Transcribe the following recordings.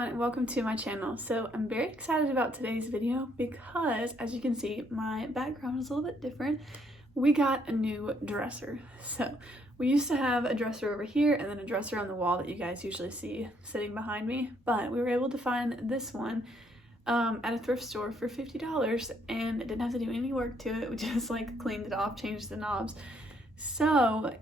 everyone and welcome to my channel. So I'm very excited about today's video because, as you can see, my background is a little bit different. We got a new dresser. So we used to have a dresser over here and then a dresser on the wall that you guys usually see sitting behind me, but we were able to find this one at a thrift store for $50 and it didn't have to do any work to it. We just like cleaned it off, changed the knobs. So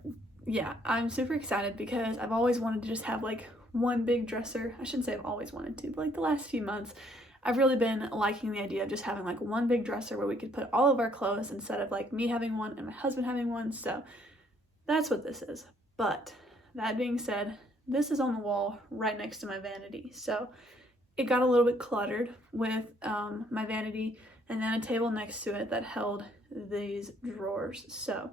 yeah, I'm super excited because I've always wanted to just have like one big dresser. I shouldn't say I've always wanted to, but like the last few months I've really been liking the idea of just having like one big dresser where we could put all of our clothes instead of like me having one and my husband having one. So that's what this is. But that being said, this is on the wall right next to my vanity. So it got a little bit cluttered with my vanity and then a table next to it that held these drawers. So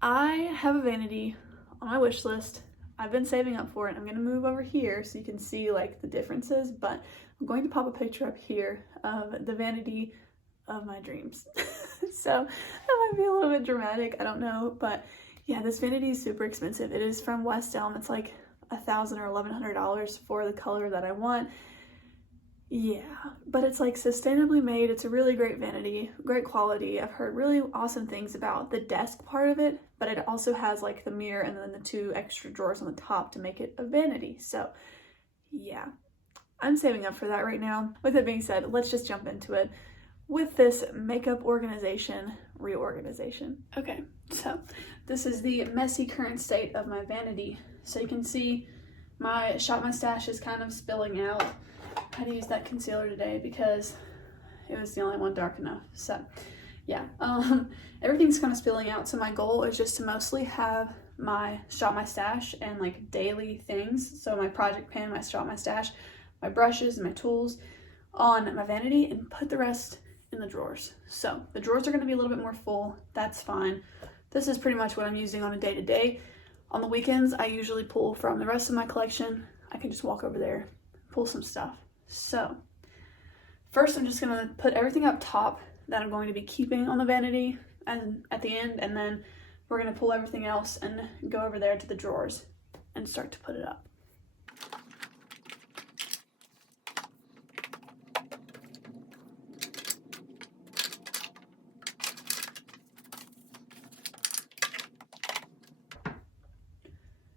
I have a vanity on my wish list. I've been saving up for it. I'm going to move over here so you can see like the differences, but I'm going to pop a picture up here of the vanity of my dreams. So that might be a little bit dramatic, I don't know, but yeah, this vanity is super expensive. It is from West Elm. It's like $1,000 or $1,100 for the color that I want. Yeah, but it's like sustainably made. It's a really great vanity, great quality. I've heard really awesome things about the desk part of it, but it also has like the mirror and then the two extra drawers on the top to make it a vanity. So yeah, I'm saving up for that right now. With that being said, let's just jump into it with this makeup organization reorganization. Okay, so this is the messy current state of my vanity. So you can see my Shop My Stash is kind of spilling out. I had to use that concealer today because it was the only one dark enough. So yeah, everything's kind of spilling out. So my goal is just to mostly have my Shop My Stash and like daily things. So my project pan, my Shop My Stash, my brushes and my tools on my vanity and put the rest in the drawers. So the drawers are going to be a little bit more full. That's fine. This is pretty much what I'm using on a day-to-day. On the weekends, I usually pull from the rest of my collection. I can just walk over there, pull some stuff. So first I'm just going to put everything up top that I'm going to be keeping on the vanity and at the end, and then we're going to pull everything else and go over there to the drawers and start to put it up.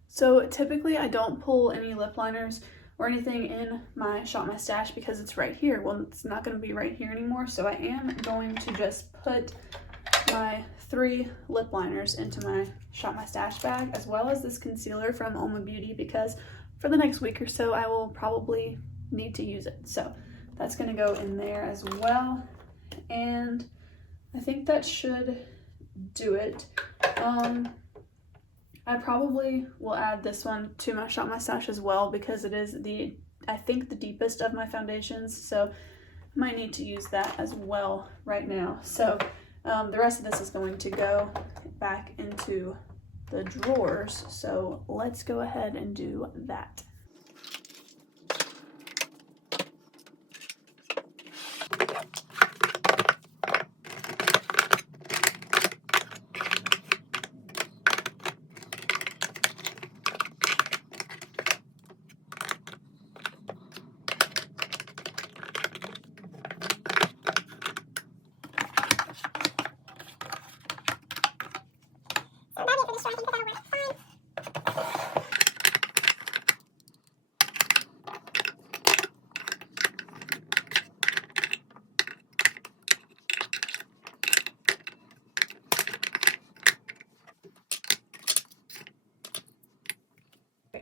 So typically I don't pull any lip liners or anything in my Shop My Stash because it's right here. Well, it's not going to be right here anymore, so I am going to just put my 3 lip liners into my Shop My Stash bag, as well as this concealer from Oma Beauty, because for the next week or so I will probably need to use it. So that's going to go in there as well, and I think that should do it. I probably will add this one to my Shop My Stash as well because it is I think the deepest of my foundations, so I might need to use that as well right now. So the rest of this is going to go back into the drawers, so let's go ahead and do that.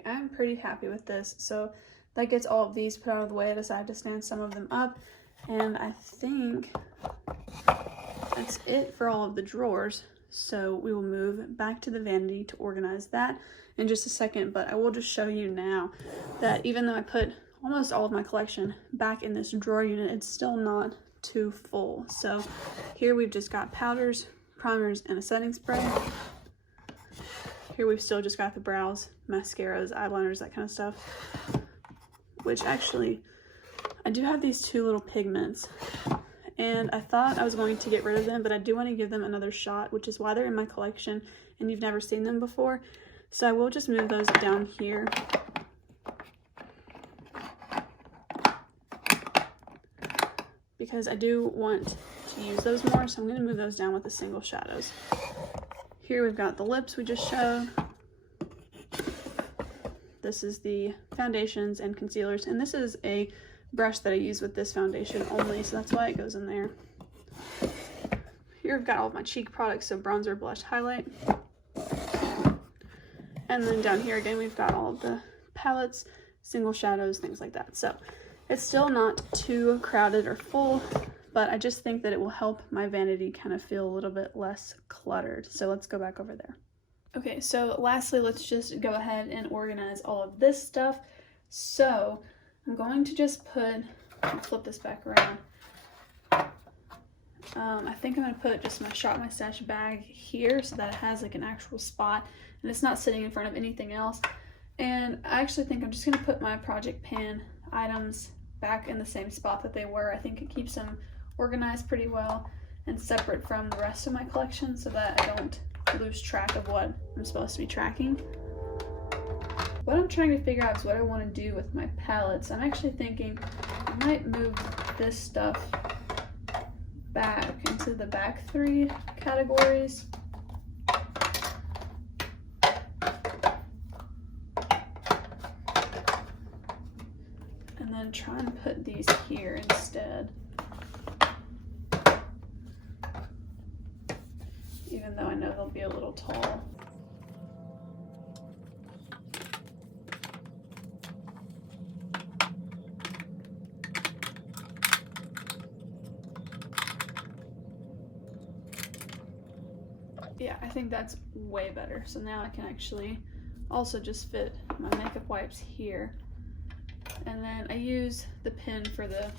I'm pretty happy with this. So that gets all of these put out of the way. I decided to stand some of them up, and I think that's it for all of the drawers. So we will move back to the vanity to organize that in just a second, but I will just show you now that even though I put almost all of my collection back in this drawer unit, it's still not too full. So here we've just got powders, primers, and a setting spray. Here we've still just got the brows, mascaras, eyeliners, that kind of stuff. Which actually, I do have these 2 little pigments. And I thought I was going to get rid of them, but I do want to give them another shot, which is why they're in my collection and you've never seen them before. So I will just move those down here. because I do want to use those more, so I'm going to move those down with the single shadows. Here we've got the lips we just showed. This is the foundations and concealers, and this is a brush that I use with this foundation only, so that's why it goes in there. Here I've got all of my cheek products, so bronzer, blush, highlight. And then down here again, we've got all of the palettes, single shadows, things like that. So it's still not too crowded or full, but I just think that it will help my vanity kind of feel a little bit less cluttered. So let's go back over there. Okay, so lastly, let's just go ahead and organize all of this stuff. So I'm going to just I'll flip this back around. I think I'm going to put just my Shop My Stash bag here so that it has like an actual spot and it's not sitting in front of anything else. And I actually think I'm just going to put my project pan items back in the same spot that they were. I think it keeps them organized pretty well and separate from the rest of my collection so that I don't lose track of what I'm supposed to be tracking. What I'm trying to figure out is what I want to do with my palettes. I'm actually thinking I might move this stuff back into the back 3 categories. And then try and put these here instead. Even though I know they'll be a little tall. Yeah, I think that's way better. So now I can actually also just fit my makeup wipes here. And then I use the pin for the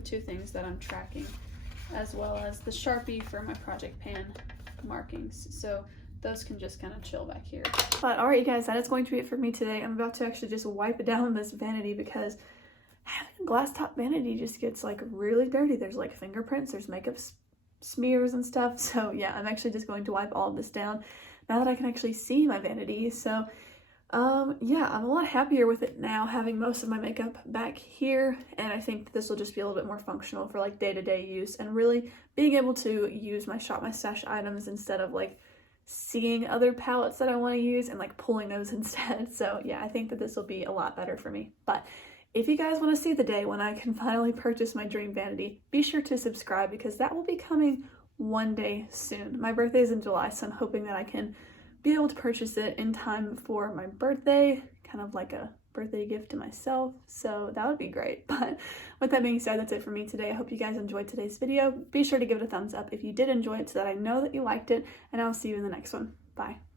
2 things that I'm tracking, as well as the Sharpie for my project pan markings. So those can just kind of chill back here. But all right, you guys, that is going to be it for me today. I'm about to actually just wipe down this vanity because having a glass top vanity just gets like really dirty. There's like fingerprints, there's makeup smears and stuff. So yeah, I'm actually just going to wipe all of this down now that I can actually see my vanity. So yeah, I'm a lot happier with it now, having most of my makeup back here, and I think this will just be a little bit more functional for like day-to-day use and really being able to use my Shop My Stash items instead of like seeing other palettes that I want to use and like pulling those instead. So yeah, I think that this will be a lot better for me. But if you guys want to see the day when I can finally purchase my dream vanity, be sure to subscribe because that will be coming one day soon. My birthday is in July, so I'm hoping that I can be able to purchase it in time for my birthday, kind of like a birthday gift to myself. So that would be great. But with that being said, that's it for me today. I hope you guys enjoyed today's video. Be sure to give it a thumbs up if you did enjoy it so that I know that you liked it, and I'll see you in the next one. Bye.